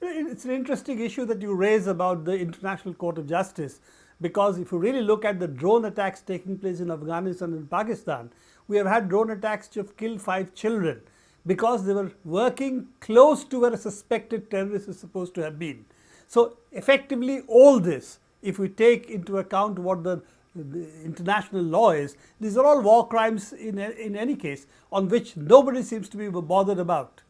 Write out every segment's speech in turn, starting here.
It's an interesting issue that you raise about the International Court of Justice, because if you really look at the drone attacks taking place in Afghanistan and Pakistan, we have had drone attacks which have killed 5 children because they were working close to where a suspected terrorist is supposed to have been. So effectively all this, if we take into account what the international law is, these are all war crimes in any case, on which nobody seems to be bothered about.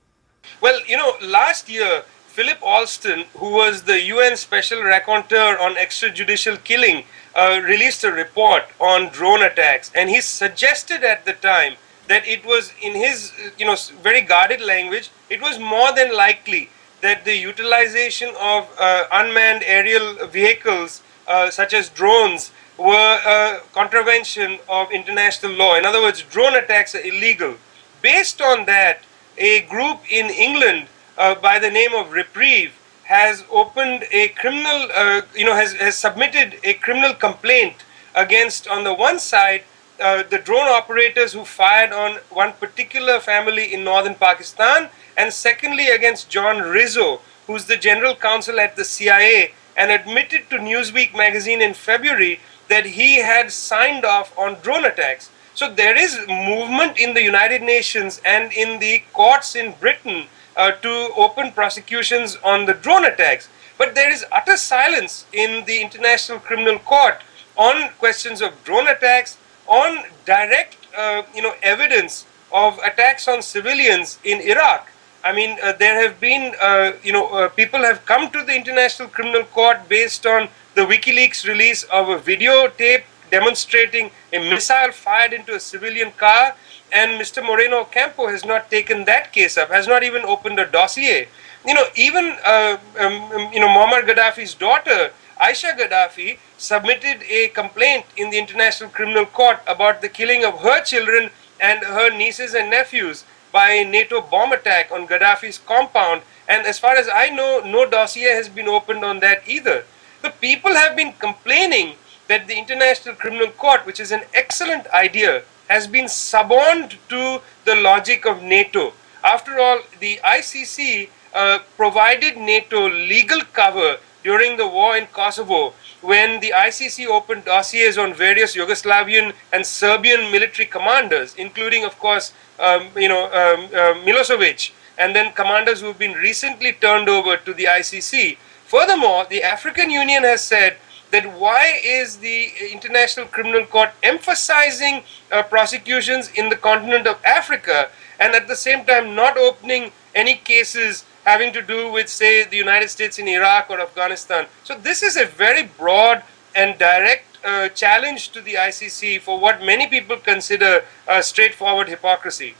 Well, last year, Philip Alston, who was the UN Special Raconteur on Extrajudicial Killing, released a report on drone attacks. And he suggested at the time that it was, in his very guarded language, it was more than likely that the utilization of unmanned aerial vehicles, such as drones, were a contravention of international law. In other words, drone attacks are illegal. Based on that, a group in England by the name of Reprieve has opened a criminal, has submitted a criminal complaint against, on the one side, the drone operators who fired on one particular family in northern Pakistan, and secondly against John Rizzo, who's the general counsel at the CIA, and admitted to Newsweek magazine in February that he had signed off on drone attacks. So there is movement in the United Nations and in the courts in Britain to open prosecutions on the drone attacks. But there is utter silence in the International Criminal Court on questions of drone attacks, on direct evidence of attacks on civilians in Iraq. I mean, there have been, people have come to the International Criminal Court based on the WikiLeaks release of a videotape demonstrating a missile fired into a civilian car, and Mr. Moreno Ocampo has not taken that case up, has not even opened a dossier. Even Muammar Gaddafi's daughter, Aisha Gaddafi, submitted a complaint in the International Criminal Court about the killing of her children and her nieces and nephews by a NATO bomb attack on Gaddafi's compound, and as far as I know, no dossier has been opened on that either. The people have been complaining that the International Criminal Court, which is an excellent idea, has been suborned to the logic of NATO. After all, the ICC provided NATO legal cover during the war in Kosovo, when the ICC opened dossiers on various Yugoslavian and Serbian military commanders, including, of course, Milosevic, and then commanders who have been recently turned over to the ICC. Furthermore, the African Union has said that why is the International Criminal Court emphasizing prosecutions in the continent of Africa and at the same time not opening any cases having to do with, say, the United States in Iraq or Afghanistan. So this is a very broad and direct challenge to the ICC for what many people consider straightforward hypocrisy.